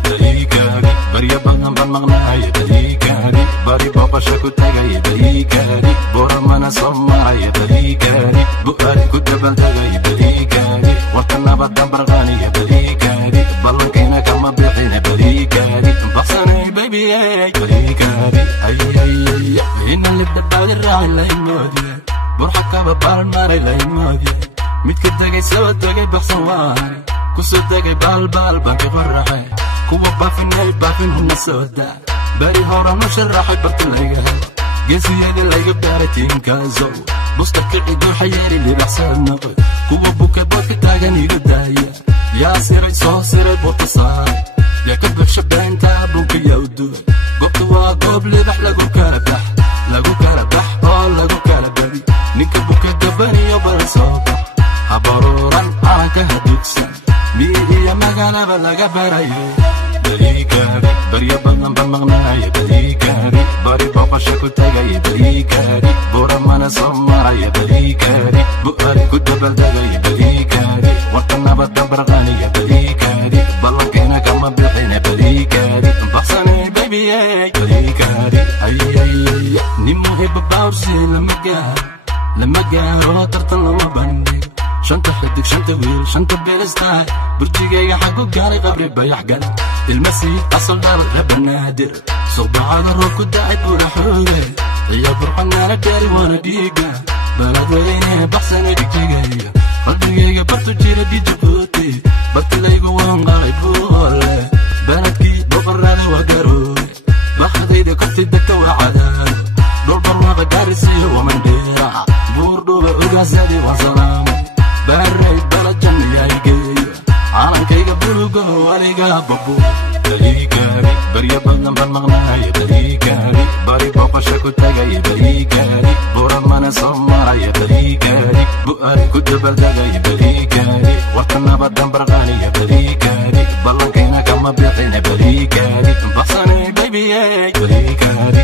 Baliikari barya badan baan maqnahay baliikari bari booqasho ku tagay baliikari boramana soo maray baliikari bu'aad ku dabaldegay baliikari warka nabadan barqaaniya baliikari ballankeena kama bixin baliikari baqsanay baby baliikari ina libda baadi raaci laymoodiye burxa kaba baaran maray laymoodiye midka degay soo degay baqsan waay kusoo degay baalbaal baan ka qorraxay kuwa baafin huna soo daa bari hora no sharaxay barta layga helo geesiyada layga baaratiinkaasow busta kici duuxa yeeri libaxsad noqo kuwa buka boodka taagan iga daaya yaa siray soo siray buurta saaray yaa ka buxsha beenta bunka yawdu goobta waa goob libax lagu kala bax oo lagu kala badi ninka buka gabaniyo bara soo bax habaruuran calanka haduugsan mii iyo magaalaba laga barayo baliikari barya badan baan maqnahay baliikari bari booqasho ku tagay baliikari buramana soo maray baliikari bu'aad ku dabaldegay baliikari warka nabadan barqaaniya baliikari ballankeena kama bixin baliikari baqsanay baby baliikari nin muhiba bawrsi lama gaaro tartan lama bandhigo shanta xidig shanta wiil shanta beelistay burjigayga xagu gaaray qabri bayax gal المسيح أصل غرب النادر صبح على الروك وداعي بولا حوغي يا برحنا لكاري وانا ديقا بلد وغيني بحسن ديقا قلبي بطو جيرا دي جبوتي بطليقو وانغاري بولا بلدكي بقراني وقروي بخذيدي كنت دكا وعدان دول برواغ دارسي ومن ديرا بوردو بأوغازادي وصلام باري بلد جني يايقي calankayga buluga waliga babo baliikari barya badan baan maqnahay baliikari bari booqasho ku tagay baliikari buramana soo maray baliikari bu'aad ku dabaldegay baliikari warka nabadan barqaaniya baliikari ballankeena kama bixin baliikari baqsanay baby baliikari